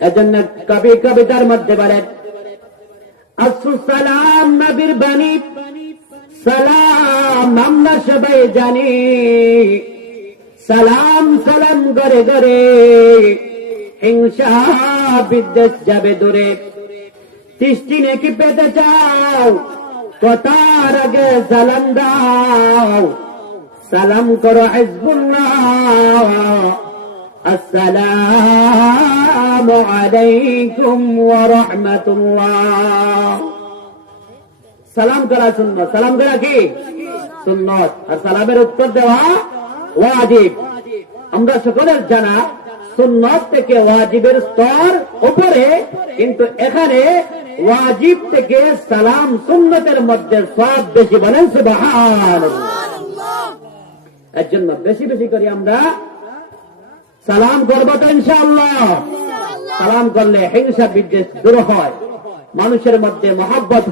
এজন্য কবি কবিতার মধ্যে বলেন আসু সালাম নবীর বাণী, সালাম আমরা সবাই জানি। সালাম সালাম করে করে হিংসা বিদ্বেষ যাবে দূরে। সৃষ্টি নাকি পেতে চাও, কথার আগে সালাম দাও। সালাম করো হিজবুল্লাহ। আসসালামু আলাইকুম সালাম করা সুন্নত। সালাম করা কি? সুন্নত। আর সালামের উত্তর দেওয়া ওয়াজিব। আমরা সকলের জানা, সুন্নত থেকে ওয়াজিবের স্তর উপরে, কিন্তু এখানে ওয়াজিব থেকে সালাম সুন্নতের মধ্যে সব বেশি বলেন সুবহান এর জন্য বেশি বেশি করে আমরা সালাম করব তো ইনশাআল্লাহ। সালাম করলে হিংসা বিদ্বেষ দূর হয়। মানুষের মধ্যে মহাব্বত